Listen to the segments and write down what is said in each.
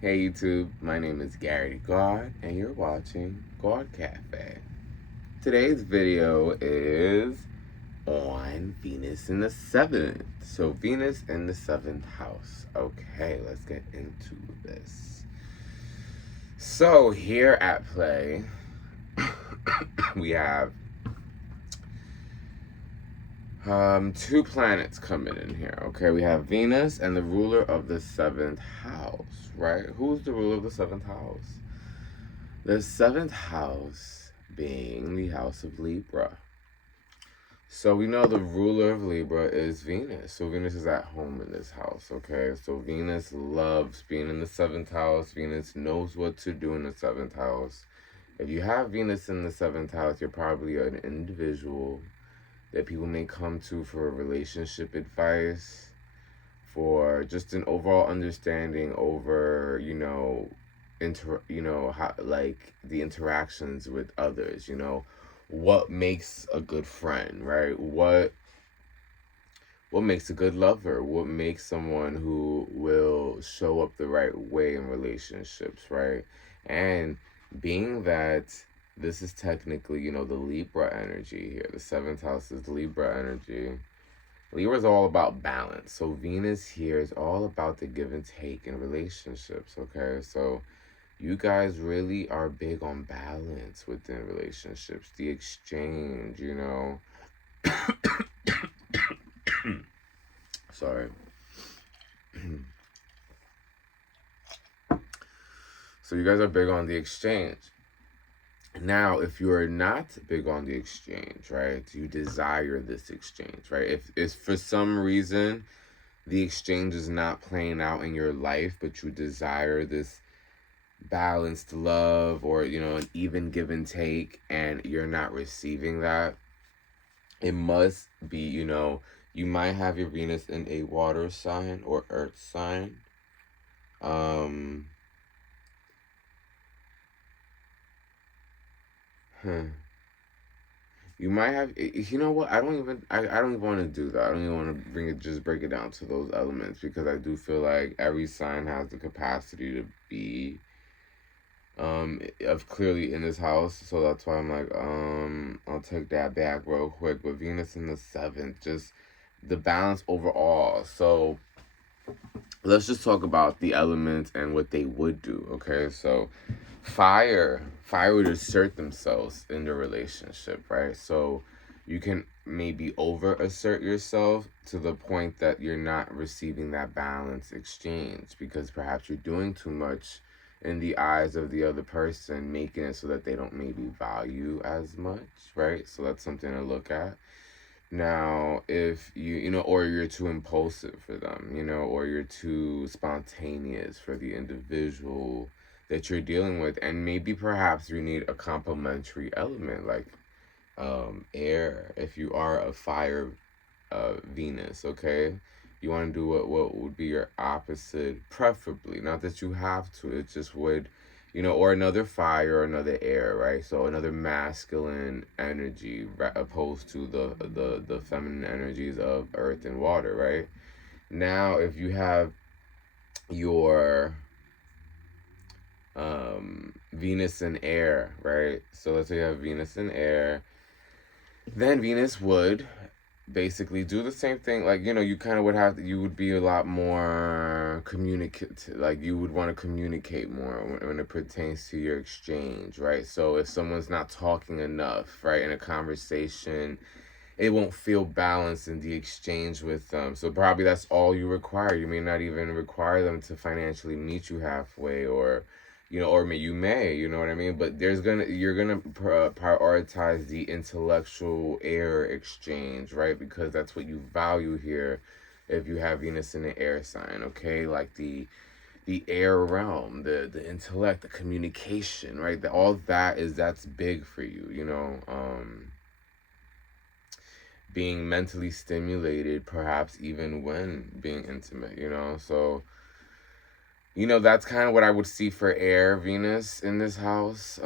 Hey YouTube, my name is Gawd, and you're watching Gawd Cafe. Today's video is on Venus in the 7th. So Venus in the 7th house. Okay, let's get into this. So here at play, we have two planets coming in here. Okay, we have Venus and the ruler of the 7th house, right? Who's the ruler of the 7th house? The 7th house being the house of Libra. So we know the ruler of Libra is Venus. So Venus is at home in this house, okay? So Venus loves being in the 7th house. Venus knows what to do in the 7th house. If you have Venus in the 7th house, you're probably an individual that people may come to for relationship advice, for just an overall understanding over, how, like, the interactions with others, what makes a good friend, right? What makes a good lover? What makes someone who will show up the right way in relationships, right? And being that this is technically, the Libra energy here, the 7th house is Libra energy. Libra is all about balance. So Venus here is all about the give and take in relationships, okay? So you guys really are big on balance within relationships, the exchange, Sorry. So you guys are big on the exchange. Now, if you are not big on the exchange, right, you desire this exchange, right? If for some reason the exchange is not playing out in your life, but you desire this balanced love or, an even give and take, and you're not receiving that, it must be, you might have your Venus in a water sign or earth sign. You might have, you know what? I don't even want to do that. I don't even want to break it down to those elements, because I do feel like every sign has the capacity to be, of clearly in this house. So that's why I'm like, I'll take that back real quick. But Venus in the 7th, just the balance overall. So let's just talk about the elements and what they would do. Okay, so fire would assert themselves in the relationship, right? So you can maybe over assert yourself to the point that you're not receiving that balance exchange, because perhaps you're doing too much in the eyes of the other person, making it so that they don't maybe value as much, right? So that's something to look at. Now, if or you're too impulsive for them, or you're too spontaneous for the individual that you're dealing with, and maybe perhaps you need a complementary element like air. If you are a fire Venus, okay, you want to do what would be your opposite, preferably. Not that you have to, it just would, or another fire or another air, right? So another masculine energy, opposed to the feminine energies of earth and water, right? Now, if you have your Venus in air, right? So let's say you have Venus in air, then Venus would basically do the same thing. Like, you kind of would you would be a lot more communicative. Like, you would want to communicate more when it pertains to your exchange, right? So if someone's not talking enough, right, in a conversation, it won't feel balanced in the exchange with them. So probably that's all you require. You may not even require them to financially meet you halfway, or you may, you know what I mean? But you're gonna prioritize the intellectual air exchange, right? Because that's what you value here. If you have Venus in the air sign, okay, like the air realm, the intellect, the communication, right? All that's big for you, being mentally stimulated, perhaps even when being intimate, so that's kind of what I would see for air Venus in this house,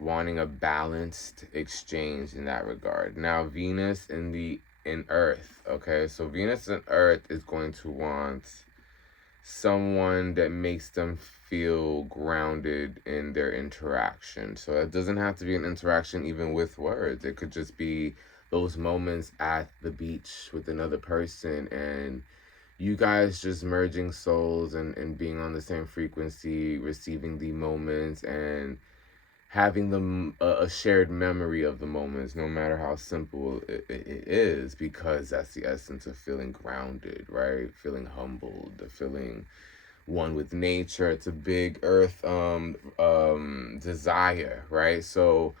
wanting a balanced exchange in that regard. Now, Venus in Earth, okay? So Venus in Earth is going to want someone that makes them feel grounded in their interaction. So it doesn't have to be an interaction even with words. It could just be those moments at the beach with another person, and you guys just merging souls and being on the same frequency, receiving the moments, and having them a shared memory of the moments, no matter how simple it is, because that's the essence of feeling grounded, right? Feeling humbled, feeling one with nature. It's a big earth desire, right? So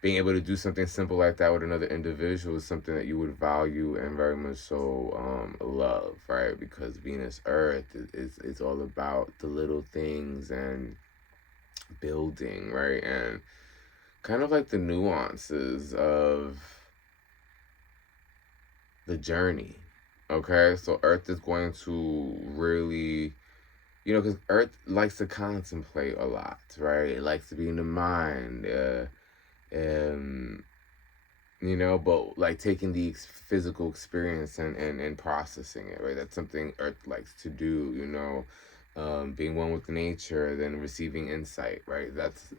being able to do something simple like that with another individual is something that you would value and very much so love, right? Because Venus Earth is all about the little things and building, right? And kind of like the nuances of the journey. Okay, so Earth is going to really, because Earth likes to contemplate a lot, right? It likes to be in the mind, and but like taking the physical experience and processing it, right? That's something Earth likes to do, being one with nature, then receiving insight, right? That's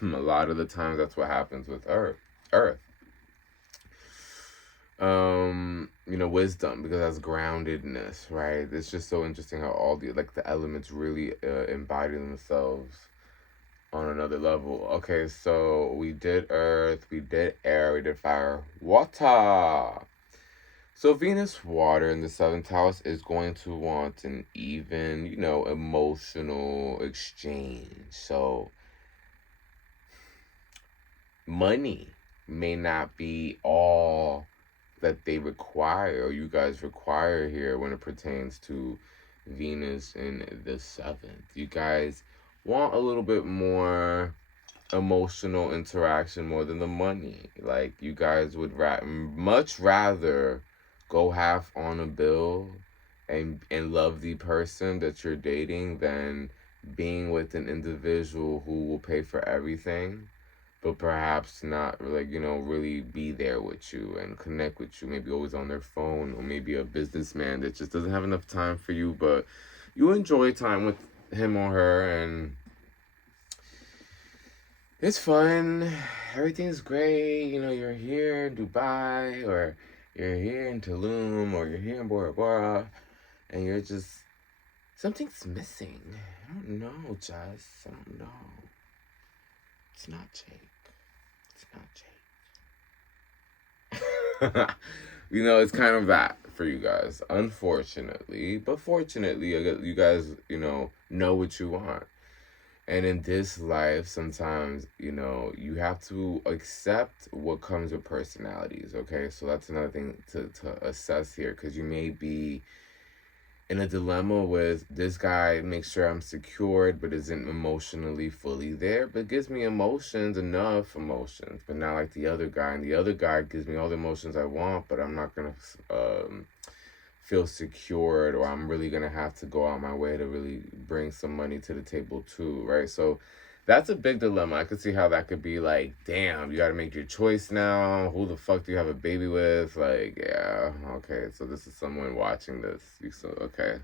a lot of the times that's what happens with Earth. Wisdom, because that's groundedness, right? It's just so interesting how all the elements really embody themselves on another level. Okay, so we did earth, we did air, we did fire, water. So Venus water in the seventh house is going to want an even, emotional exchange. So money may not be all that they require, or you guys require here when it pertains to Venus in the seventh. You guys want a little bit more emotional interaction more than the money. Like, you guys would much rather go half on a bill and love the person that you're dating than being with an individual who will pay for everything, but perhaps not, like, really be there with you and connect with you. Maybe always on their phone, or maybe a businessman that just doesn't have enough time for you, but you enjoy time with him or her, and it's fun. Everything's great. You're here in Dubai, or you're here in Tulum, or you're here in Bora Bora, and you're just, something's missing. I don't know, Jess. I don't know. It's not Jake. It's not Jake. It's kind of that for you guys, unfortunately. But fortunately, you guys, know what you want. And in this life, sometimes, you have to accept what comes with personalities, okay? So that's another thing to assess here, because you may be in a dilemma with this guy makes sure I'm secured, but isn't emotionally fully there, but gives me enough emotions, but not like the other guy. And the other guy gives me all the emotions I want, but I'm not going to feel secured, or I'm really going to have to go out my way to really bring some money to the table too, right? So that's a big dilemma. I could see how that could be like, damn, you got to make your choice now. Who the fuck do you have a baby with? Like, yeah, okay, so this is someone watching this. Okay.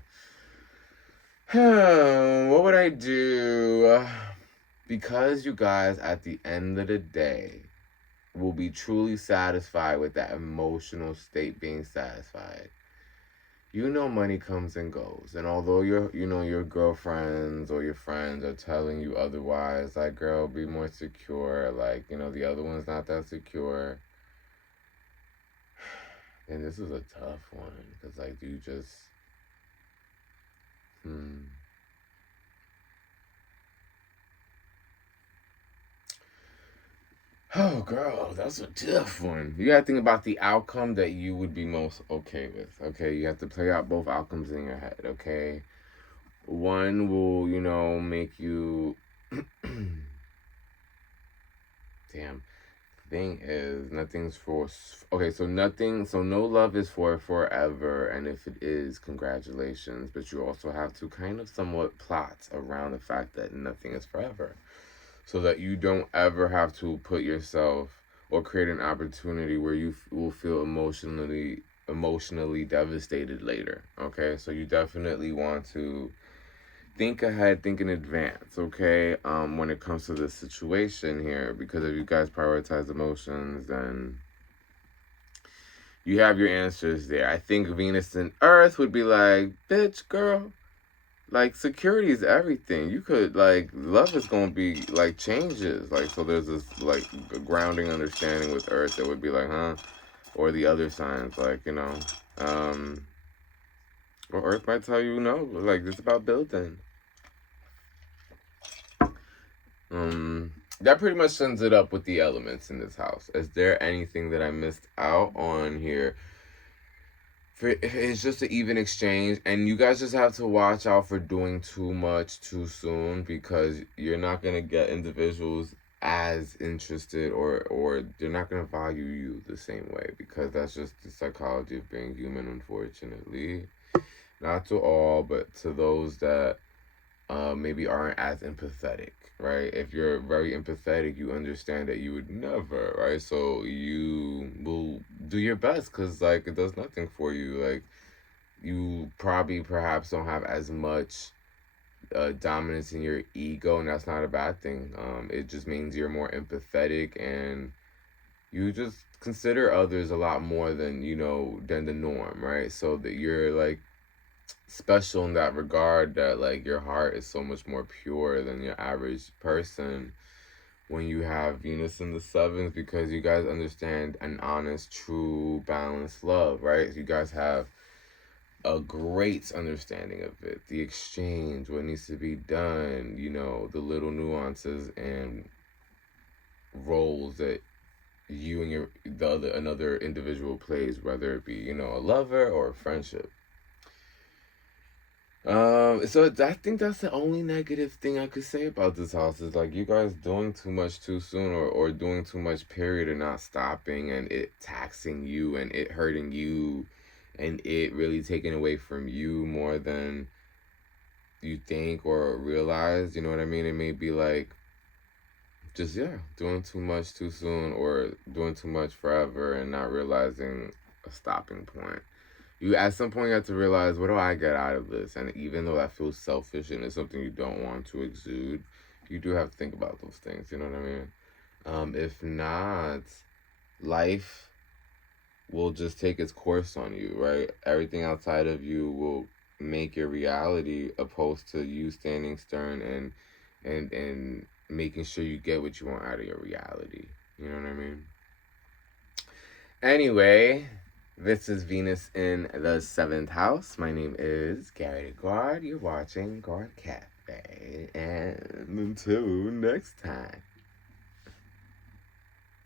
What would I do? Because you guys, at the end of the day, will be truly satisfied with that emotional state being satisfied. Money comes and goes, and although your girlfriends or your friends are telling you otherwise, like, girl, be more secure, like, the other one's not that secure, and this is a tough one, because, like, do you just Oh, girl, that's a tough one. You gotta think about the outcome that you would be most okay with, okay? You have to play out both outcomes in your head, okay? One will, make you... Damn. Thing is, nothing's for... Okay, so no love is for forever, and if it is, congratulations. But you also have to kind of somewhat plot around the fact that nothing is forever, so that you don't ever have to put yourself or create an opportunity where you will feel emotionally emotionally devastated later. Okay, so you definitely want to think ahead, think in advance, okay, when it comes to this situation here, because if you guys prioritize emotions, then you have your answers there. I think Venus and Earth would be like, bitch, girl, like, security is everything. You could, like, love is gonna be, like, changes. Like, so there's this, like, grounding understanding with Earth that would be like, huh? Or the other signs, like, um, or Earth might tell you, no, like, it's about building. That pretty much sums it up with the elements in this house. Is there anything that I missed out on here? It's just an even exchange, and you guys just have to watch out for doing too much too soon, because you're not gonna get individuals as interested, or they're not gonna value you the same way, because that's just the psychology of being human, unfortunately. Not to all, but to those that maybe aren't as empathetic, right? If you're very empathetic, you understand that you would never, right? So you will do your best, because, like, it does nothing for you. Like, you probably perhaps don't have as much dominance in your ego, and that's not a bad thing. It just means you're more empathetic, and you just consider others a lot more than, than the norm, right? So that you're, like, special in that regard, that, like, your heart is so much more pure than your average person when you have Venus in the sevens, because you guys understand an honest, true, balanced love, right? You guys have a great understanding of it, the exchange, what needs to be done, the little nuances and roles that you and another individual plays, whether it be, a lover or a friendship. So I think that's the only negative thing I could say about this house, is, like, you guys doing too much too soon, or doing too much, period, and not stopping, and it taxing you, and it hurting you, and it really taking away from you more than you think or realize. You know what I mean? It may be like, just, yeah, doing too much too soon, or doing too much forever and not realizing a stopping point. You, at some point, you have to realize, what do I get out of this? And even though that feels selfish and it's something you don't want to exude, you do have to think about those things. You know what I mean? If not, life will just take its course on you, right? Everything outside of you will make your reality, opposed to you standing stern and making sure you get what you want out of your reality. You know what I mean? Anyway, this is Venus in the 7th house. My name is Gawd. You're watching Gawd Cafe. And until next time.